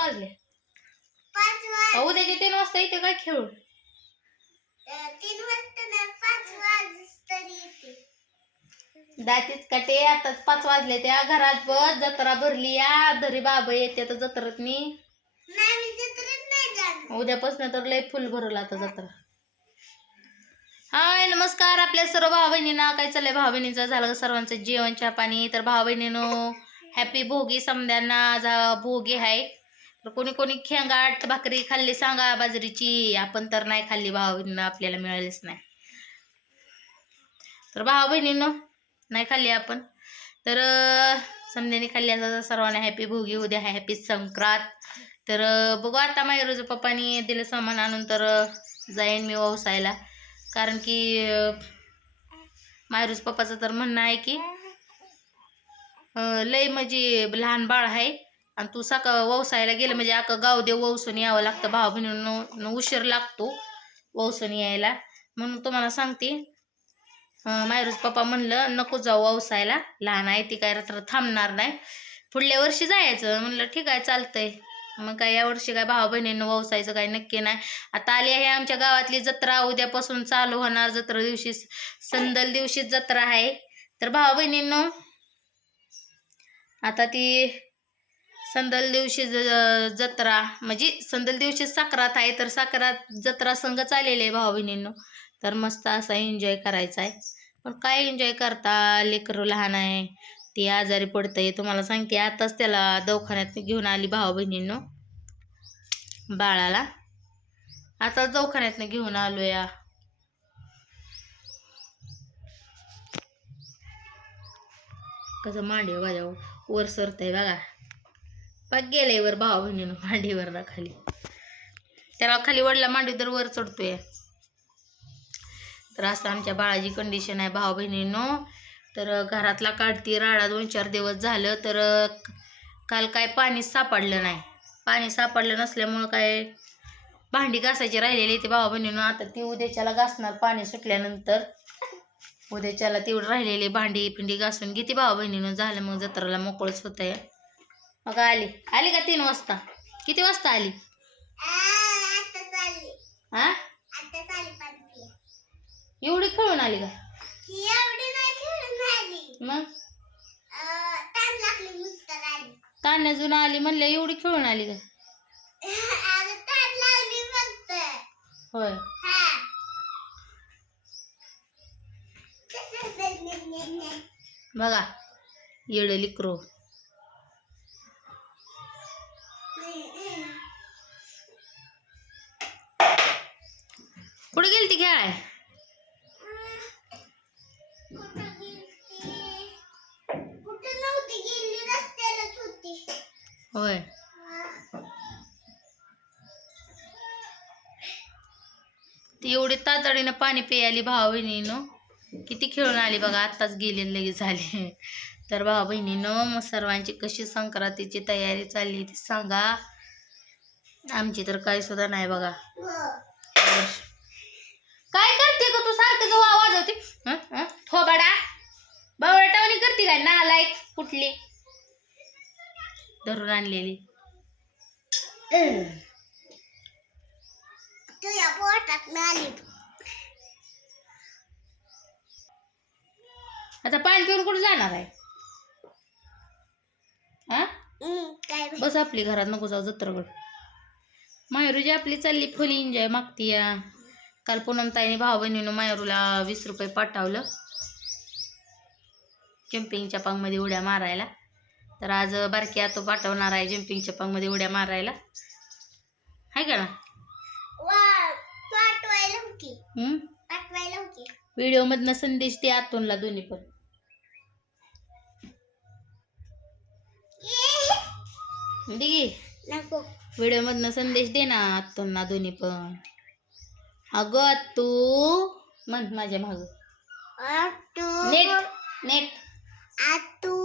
वाजले. उद्याचे तीन वाजता इथे काय खेळू तीन वाजता ना पाच येते. दातीच काटे आता पाच वाजले त्या घरात बस जत्रा भरली या धरी बाबा येते तर मी. जत्रेत जाणार. उद्यापासून तर लय फुल भरलं आता जत्रा. हाय नमस्कार आपल्या सर्व भाऊ बहिणींना काय चाललंय भाऊ बहिणीचं झालं का सर्वांचं जेवण चहा पाणी? तर भाऊ बहिणीनं हॅपी भोगी समद्यांना. आज भोगी आहे तर कोणी कोणी खेंगाट भाकरी खाल्ली सांगा बाजरीची. आपण तर नाही खाल्ली भाऊबहिणं आपल्याला मिळालीच नाही. तर भाऊ बहिणीनं नाही खाल्ली आपण. तर अं, खाल्ली असं सर्वांना हॅपी भोगी उद्या हॅपी संक्रांत. तर बघू आता मायरोचं पप्पानी दिलं सामान आणून तर जाईन मी व्यवसायाला कारण की अं, मायरूज पप्पाचं तर म्हणणं आहे की लय म्हणजे लहान बाळ आहे. आणि तू सका वसायला गेलं म्हणजे अख्खं गाव देव वसून यावं लागतं भाऊ बहिणीनं उशीर लागतो वसून यायला. म्हणून तुम्हाला सांगते मायरूज पप्पा म्हणलं नको जाऊ वसायला लहान आहे ती काय रात्र थांबणार नाही. पुढल्या वर्षी जायचं. म्हणलं ठीक आहे चालतंय. मग काय यावर्षी काय भाऊ बहिणींना व्यवसायाचं काही नक्की नाही. आता आली आहे आमच्या गावातली जत्रा उद्यापासून चालू होणार जत्रा दिवशी संदल दिवशी जत्रा आहे. तर भाऊ बहिणींनो आता ती संदल दिवशी ज- जत्रा म्हणजे संदल दिवशी साखरात आहे तर साखरात जत्रा संघ चाललेले आहे भाऊ बहिणींनो. तर मस्त असा एन्जॉय करायचा आहे. पण काय एन्जॉय करता? लेकरू लहान आहे. ती आजारी पडतंय. तुम्हाला सांगते आताच त्याला दवाखान्यात घेऊन आली भाऊ बहिणींनो. बाळाला. आताच दवाखान्यातनं घेऊन आलो या कसं मांडीवर माझ्या वर सरतंय बघा. पाक गेलंय वर भाऊ बहिणीनं भांडीवरना खाली. त्याला खाली वडला मांडी तर वर चढतोय. तर असं आमच्या बाळाची कंडिशन आहे भाऊ बहिणीनो तर घरातला काढती राडा दोन चार दिवस झालं तर काल काय पाणी सापडलं नाही. पाणी सापडलं नसल्यामुळं काय भांडी घासायची राहिलेली ते भावा बहिणीनं आता ती उद्याच्याला घासणार पाणी सुटल्यानंतर. उद्याच्याला तेवढं राहिलेली भांडी पिंडी घासून घेते भावा बहिणीनं झालं मग जत्राला मोकळच होत आहे मग आली. आली का तीन वाजता? किती वाजता आली? हा एवढी खेळून आली का? मग? अं, ताण आली म्हणले म्हणल्या एवढी खेळून आली का? होय. बघा येडली क्रो कुठे गेली ती खेळाय? होय. ती एवढी तातडीनं पाणी प्यायली भावा बहिणीनं. किती खेळून आली बघा आत्ताच गेली लगेच झाली. तर भावा बहिणीनं मग सर्वांची कशी संक्रांतीची तयारी चालली ती सांगा. आमची तर काही सुद्धा नाही बघा. ग तू आवाज होती. हं? थोबाडा बावळटावणी करते काय? नालायक कुठली? धरून आणलेली. तुझ्या पोटात मिळाली आता पाणी पिऊन कुठे जाणार आहे? हा? काय बस आपली घरात नको जाऊ जत्रगड मायरूजी आपली चालली फुल एन्जॉय मागती या. काल पूनम ताईने भाऊ बहिणीनं मायरूला वीस रुपये पाठवलं. जम्पिंगच्या पांगमध्ये उड्या मारायला. तर आज बारकी आतो पाठवणार आहे जम्पिंगच्या पांगमध्ये उड्या मारायला. आहे का ना? वा पाठवायला होती हम्म? पाठवायला होती व्हिडिओमधनं संदेश दे आतूनला दोन्ही पण. नको. व्हिडिओमधनं संदेश दे ना आत्तूंना दोन्ही पण. अगं आत्तू म्हण माझ्या माग. नेट नेट. आतू.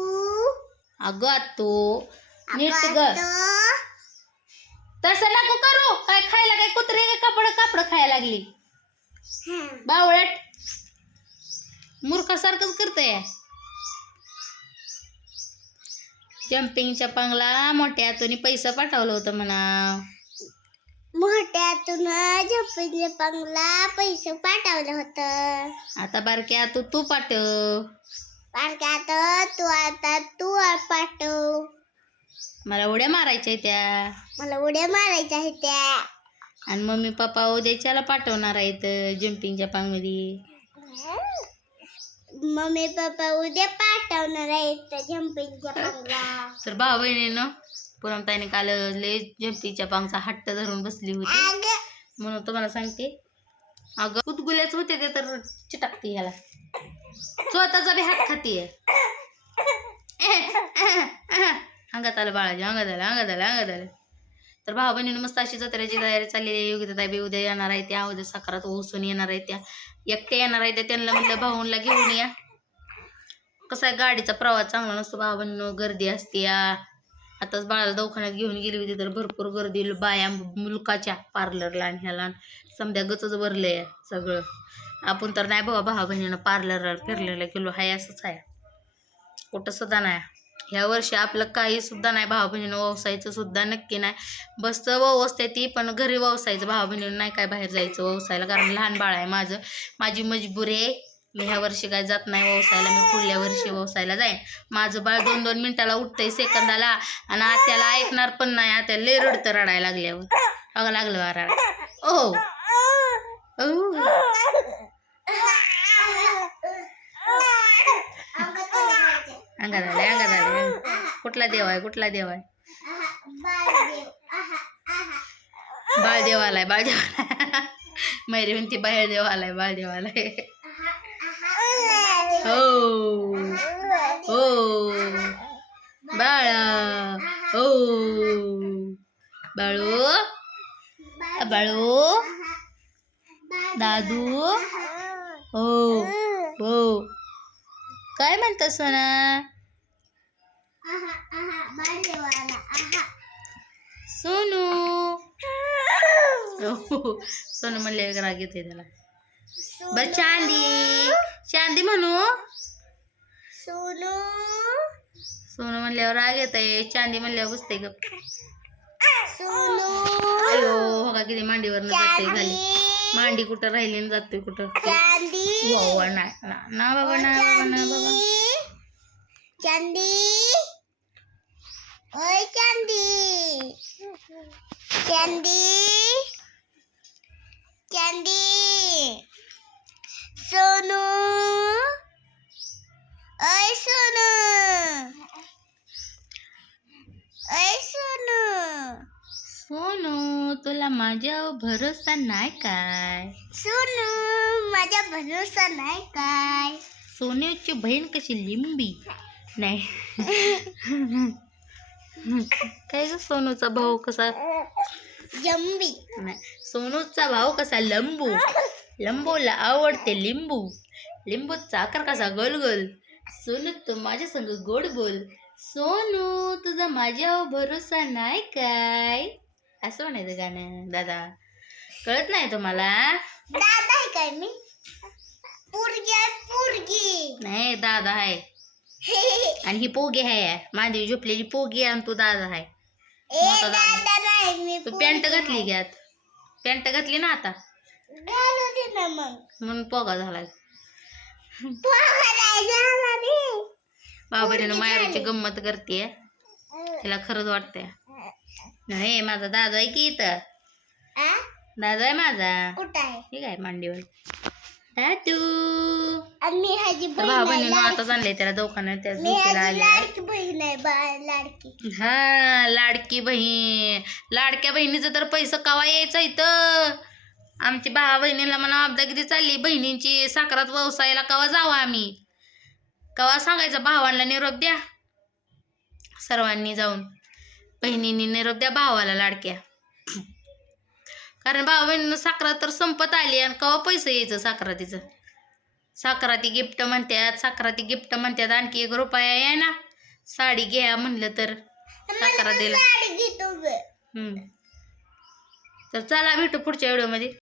अगं आत्तू नीट ग. तसं नको करू. काय खायला काय कुत्रे कापड कापड खायला लागली. बावळट. मूर्खासारखंच करतय. जम्पिंगच्या पांगला मोठ्या हातून पैसा पाठवलं होतं म्हणा. मोठ्यातून पंगला पैसे पाठवलं होतं. आता बारक्या हातू तू पाठव. बारक्यात तू आता तू पाठव. मला उड्या मारायच्या त्या मला उड्या मारायच्या आहेत त्या आणि मम्मी पप्पा उद्याच्याला पाठवणार आहेत जम्पिंगच्या पांगमध्ये मम्मी पप्पा उद्या पाठवणार आहेत जम्पिंगच्या पंगला तर भाऊ बहिणीनं पुरमताईने काल लय जम्पिंगच्या पांगचा हट्ट धरून बसली होती. म्हणून तुम्हाला सांगते अगं कुतगुल्याच होते ते तर चिटाकते ह्याला. स्वतःचा बी हात खातीये अंगात आलं बाळाजी अंगात आलं अंगात आलं अंगात आलं. तर भाऊ बहिणीनं मस्त अशी जत्रेची तयारी चाललेली आहे. योग्यता बी उद्या येणार आहे त्या उद्या साखरात ओसून येणार आहे त्या. एकट्या येणार आहे त्या त्यांना म्हटलं भाऊंला घेऊन या. कसा आहे गाडीचा प्रवास चांगला नसतो भाऊ बहिणीनं गर्दी असते या. आताच बाळाला दवाखान्यात घेऊन गेली होती तर भरपूर गर्दी बाया मुलकाच्या पार्लरला आणि ह्याला. समध्या गचच भरले सगळं. आपण तर नाही बाबा भावा बहिणीनं पार्लरला फिरलेलं गेलो हाय असंच आहे कुठं सुद्धा नाही. ह्या वर्षी आपलं काही सुद्धा नाही भावा बहिणीनं व्यवसायचं सुद्धा नक्की नाही. बसतं व्यवस्था ती पण घरी व्यवसायचं भावा बहिणीनं नाही काय बाहेर जायचं व्यवसायाला कारण लहान बाळ आहे माझं. माझी मजबुरी आहे. मी ह्या वर्षी काय जात नाही व्यवसायाला मी पुढल्या वर्षी व्यवसायाला जाईन. माझं बाळ दोन दोन मिनिटाला उठतंय सेकंदाला आणि आत्याला ऐकणार पण नाही. आत्याला लय रडतं रडायला लागल्यावर. अगं लागलं बा ओ. अंगा झाले अंगा झाले कुठला देव आहे कुठला देव आहे? बाळदेव आलाय बाळदेव आलाय. मैरी म्हणती देव आलाय बाळदेव आलाय. हो हो बाळा हो बाळू बाळू दादू हो हो काय म्हणतो सोना सोनू हो सोनू म्हणले राग येते त्याला बर चांदी. चांदी म्हणू? सोनू. सोनू म्हणल्यावर राग येत आहे चांदी म्हणल्यावर बसते ग सोनू. अयो हो का किती मांडीवर जाते मांडी कुठं राहिली जातोय कुठं? नाही ना ना बाबा ना बाबा ना बाबा. चांदी. ओय चांदी. चांदी. चांदी. सोनू? ओय सोनू! ओय सोनू! सोनू तुला माझ्यावर भरोसा नाही काय? सोनू माझा भरोसा नाही काय? सोन्याची बहीण कशी लिंबी? नाही. काय ग सोनूचा भाऊ कसा? जंबी नाही. सोनूचा भाऊ कसा लंबू? लंबूला आवडते लिंबू. लिंबूचा आकार कसा गोल गोल सोनू तू माझ्या संग गोड बोल. सोनू तुझा माझ्यावर भरोसा नाही काय? असं म्हणायचं गाणं दादा. कळत नाही तुम्हाला? दादा आहे काय मी? पुरगी आहे पुरगी. नाही दादा आहे. आणि ही पोगी आहे. महादेवी झोपलेली पोगी आहे आणि तू दादा आहे. मोठा दादा. तू पॅन्ट घातली घ्यात पॅन्ट घातली ना आता? घालू दे ना मग. म्हणून पोगा झालाय. पोहा नाही झाला रे मायाची गंमत करते तिला खरंच वाटतंय. नाही माझा दादा आहे की इथं? आ? दादा आहे माझा. कुठं आहे? ठीक आहे मांडीवर? दादू. आणि ह्याची तर बहीण आहे बाबाने आता. जाणलंय त्याला दवाखान्यात त्या मी झोपेला ह्याची आल्या लाडकी बहीण आहे बा लाडकी. हा लाडकी बहीण. लाडक्या बहिणीचं तर पैसे कवा यायचं इथं? आमची भावा बहिणीला म्हणा आपदा किती चालली बहिणींची? साखरात व्यवसायाला कवा जावा आम्ही? कवा सांगायचं? भावांना निरोप द्या. सर्वांनी जाऊन बहिणींनी निरोप द्या भावाला लाडक्या. कारण भावा बहिणीनं साखरात तर संपत आली आणि कवा पैसे यायचं साखरातीचं साखराती गिफ्ट म्हणतात साखराती गिफ्ट म्हणतात आणखी एक रुपया आहे ना? साडी घ्या म्हणलं तर. साखरा दिला. साडी घेतो ग. हम्म. तर चला भेटू पुढच्या व्हिडिओमध्ये.